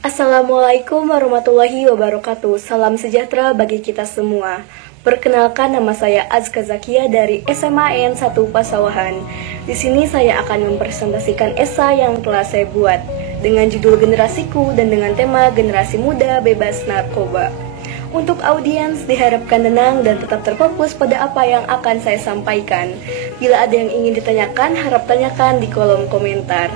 Assalamualaikum warahmatullahi wabarakatuh. Salam sejahtera bagi kita semua. Perkenalkan, nama saya Azka Zakia dari SMA N 1 Pasawahan. Di sini saya akan mempresentasikan esai yang telah saya buat dengan judul Generasiku dan dengan tema Generasi Muda Bebas Narkoba. Untuk audiens diharapkan tenang dan tetap terfokus pada apa yang akan saya sampaikan. Bila ada yang ingin ditanyakan, harap tanyakan di kolom komentar.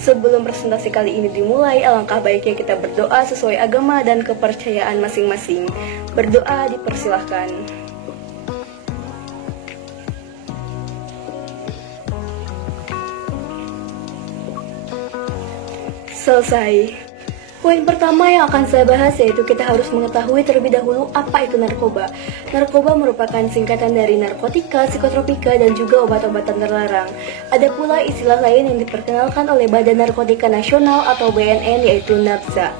Sebelum presentasi kali ini dimulai, alangkah baiknya kita berdoa sesuai agama dan kepercayaan masing-masing. Berdoa dipersilahkan. Selesai. Poin pertama yang akan saya bahas yaitu kita harus mengetahui terlebih dahulu apa itu narkoba. Narkoba merupakan singkatan dari narkotika, psikotropika, dan juga obat-obatan terlarang. Ada pula istilah lain yang diperkenalkan oleh Badan Narkotika Nasional atau BNN yaitu NABSA.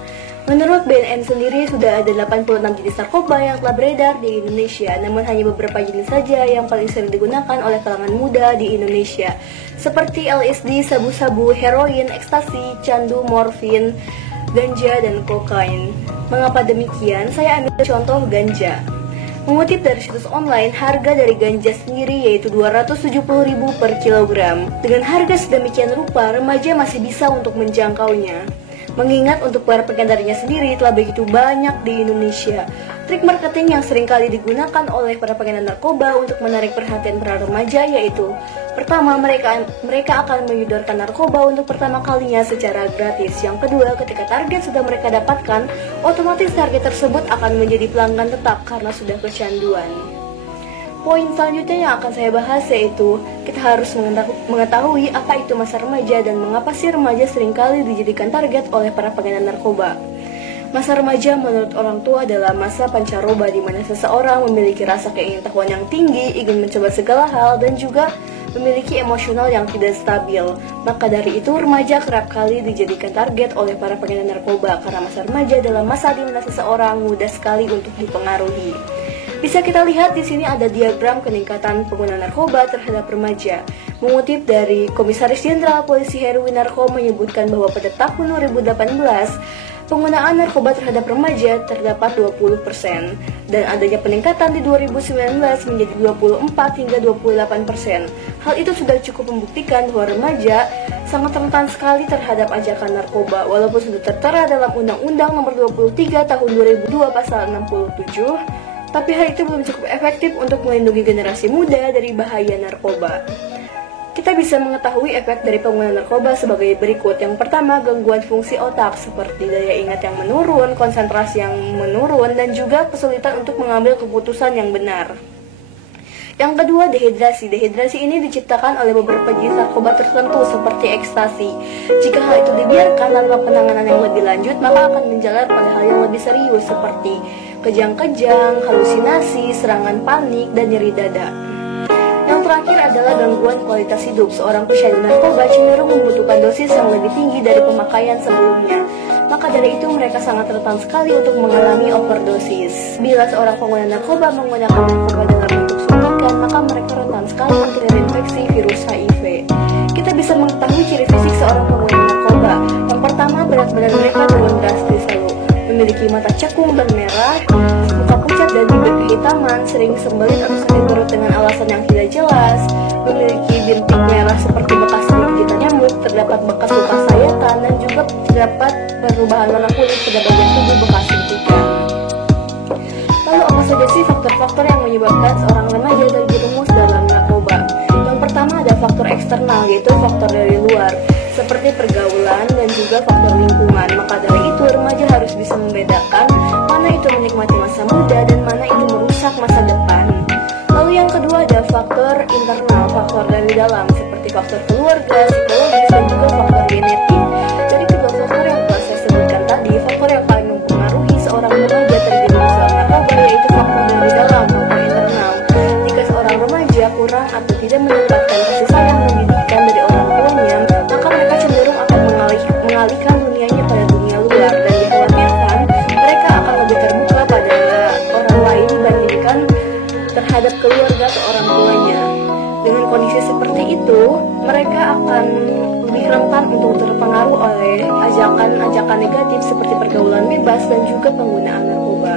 Menurut BNN sendiri sudah ada 86 jenis narkoba yang telah beredar di Indonesia, namun hanya beberapa jenis saja yang paling sering digunakan oleh kalangan muda di Indonesia, seperti LSD, sabu-sabu, heroin, ekstasi, candu, morfin, ganja, dan kokain. Mengapa demikian? Saya ambil contoh ganja. Mengutip dari situs online, harga dari ganja sendiri yaitu 270.000 per kilogram. Dengan harga sedemikian rupa, remaja masih bisa untuk menjangkaunya. Mengingat untuk para pengedarnya sendiri telah begitu banyak di Indonesia. Trik marketing yang seringkali digunakan oleh para pengedar narkoba untuk menarik perhatian para remaja yaitu: pertama, mereka akan menyodorkan narkoba untuk pertama kalinya secara gratis. Yang kedua, ketika target sudah mereka dapatkan, otomatis target tersebut akan menjadi pelanggan tetap karena sudah kecanduan. Poin selanjutnya yang akan saya bahas yaitu kita harus mengetahui apa itu masa remaja dan mengapa sih remaja seringkali dijadikan target oleh para pengedar narkoba. Masa remaja menurut orang tua adalah masa pancaroba di mana seseorang memiliki rasa keingintahuan yang tinggi, ingin mencoba segala hal, dan juga memiliki emosional yang tidak stabil. Maka dari itu remaja kerap kali dijadikan target oleh para pengedar narkoba karena masa remaja adalah masa di mana seseorang mudah sekali untuk dipengaruhi. Bisa kita lihat di sini ada diagram peningkatan pengguna narkoba terhadap remaja. Mengutip dari Komisaris Jenderal Polisi Heru Winarko menyebutkan bahwa pada tahun 2018 penggunaan narkoba terhadap remaja terdapat 20% dan adanya peningkatan di 2019 menjadi 24 hingga 28%. Hal itu sudah cukup membuktikan bahwa remaja sangat rentan sekali terhadap ajakan narkoba walaupun sudah tertera dalam Undang-Undang Nomor 23 Tahun 2002 Pasal 67. Tapi hal itu belum cukup efektif untuk melindungi generasi muda dari bahaya narkoba. Kita bisa mengetahui efek dari penggunaan narkoba sebagai berikut. Yang pertama, gangguan fungsi otak seperti daya ingat yang menurun, konsentrasi yang menurun, dan juga kesulitan untuk mengambil keputusan yang benar. Yang kedua, dehidrasi. Dehidrasi ini diciptakan oleh beberapa jenis narkoba tertentu seperti ekstasi. Jika hal itu dibiarkan tanpa penanganan yang lebih lanjut, maka akan menjalar pada hal yang lebih serius seperti kejang-kejang, halusinasi, serangan panik, dan nyeri dada. Yang terakhir adalah gangguan kualitas hidup. Seorang pecandu narkoba cenderung membutuhkan dosis yang lebih tinggi dari pemakaian sebelumnya. Maka dari itu mereka sangat rentan sekali untuk mengalami overdosis. Bila seorang pengguna narkoba menggunakan narkoba dalam bentuk suntikan, maka mereka rentan sekali untuk terinfeksi virus HIV. Kita bisa mengetahui ciri fisik seorang pengguna narkoba. Yang pertama, berat badan mereka turun drastis, lalu memiliki mata cekung dan merah, muka pucat dan bibir kehitaman, sering sembelit atau sakit perut dengan alasan yang tidak jelas, memiliki bintik merah seperti bekas gigitan nyamuk, terdapat bekas luka sayatan, dan juga terdapat perubahan warna kulit pada bagian tubuh bekas suntikan. Lalu apa saja sih faktor-faktor yang menyebabkan seorang remaja terjerumus dalam narkoba? Yang pertama ada faktor eksternal, yaitu faktor dari luar, seperti pergaulan dan juga faktor lingkungan. Maka dari itu remaja harus bisa membedakan mana itu menikmati masa muda dan mana itu merusak masa depan. Lalu yang kedua ada faktor internal, faktor dari dalam seperti faktor keluarga, psikologis, dan juga faktor genetik. Dari kedua faktor yang telah saya sebutkan tadi, faktor yang paling mempengaruhi seorang remaja terjerumus dalam narkoba yaitu faktor dari dalam, faktor internal. Jika seorang remaja kurang atau tidak mendapatkan kasih sayang dan didikan dari orang tuanya, maka mereka cenderung akan mengalihkan dunianya pada dunia luar, dan dikhawatirkan mereka akan lebih terbuka pada orang lain dibandingkan terhadap keluarga atau orang tuanya. Dengan kondisi seperti itu, mereka akan lebih rentan ajakan-ajakan negatif seperti pergaulan bebas dan juga penggunaan narkoba.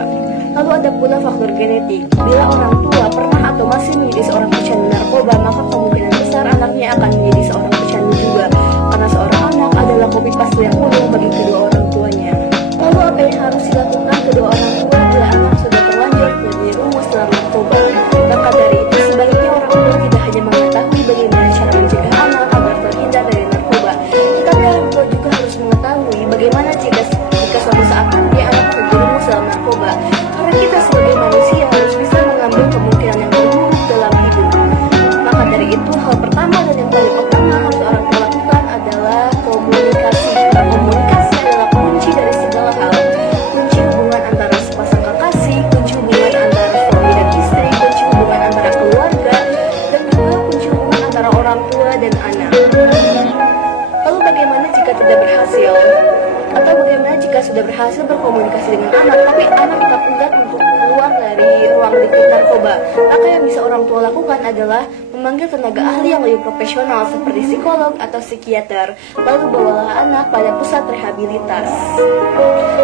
Lalu ada pula faktor genetik. Bila orang tua pernah atau masih menjadi seorang pecandu narkoba, maka kemungkinan besar anaknya akan menjadi seorang pecandu juga, karena seorang anak adalah kopi paste yang unik bagi kedua orang tuanya. Lalu apa yang harus dilakukan kedua orang tua bila anak sudah terlanjur terjerumus dalam narkoba? Maka dari itu sebaiknya orang tua tidak hanya mengetahui bagaimana cara mencegah anak agar terhindar dari narkoba, tetapi orang tua juga harus mengetahui bagaimana jika suatu saat nanti anak terjerumus dalam narkoba. Karena kita sebagai manusia harus bisa mengambil kemungkinan yang terburuk dalam hidup. Maka dari itu hal pertama dan yang paling utama harus orang tua lakukan adalah komunikasi. Komunikasi adalah kunci dari segala hal. Kunci hubungan antara sepasang kekasih, kunci hubungan antara suami dan istri, kunci hubungan antara keluarga, dan juga kunci hubungan antara orang tua dan anak. Lalu bagaimana jika tidak berhasil? Atau bagaimana jika sudah berhasil berkomunikasi dengan anak, tapi anak tetap enggan untuk keluar dari ruang lingkup narkoba? Maka yang bisa orang tua lakukan adalah memanggil tenaga ahli yang lebih profesional seperti psikolog atau psikiater, lalu bawalah anak pada pusat rehabilitas.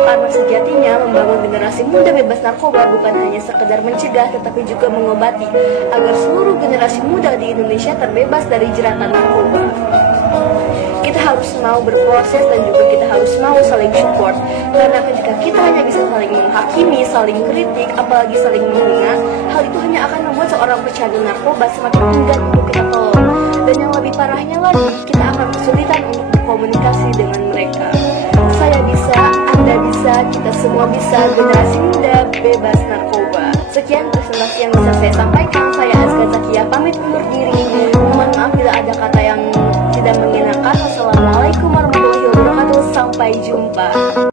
Karena sejatinya membangun generasi muda bebas narkoba bukan hanya sekedar mencegah, tetapi juga mengobati agar seluruh generasi muda di Indonesia terbebas dari jeratan narkoba. Kita harus mau berproses dan juga kita harus mau saling support. Karena jika kita hanya bisa saling menghakimi, saling kritik, apalagi saling menghina, hal itu hanya akan membuat seorang pecandu narkoba semakin enggan untuk kita tolong. Dan yang lebih parahnya lagi, kita akan kesulitan untuk berkomunikasi dengan mereka. Saya bisa, Anda bisa, kita semua bisa, generasi muda bebas narkoba. Sekian presentasi yang bisa saya sampaikan. Saya Azka Zakia pamit undur diri. Mohon maaf bila ada kata yang tidak mengenakan. Wassalamualaikum warahmatullahi wabarakatuh. Sampai jumpa.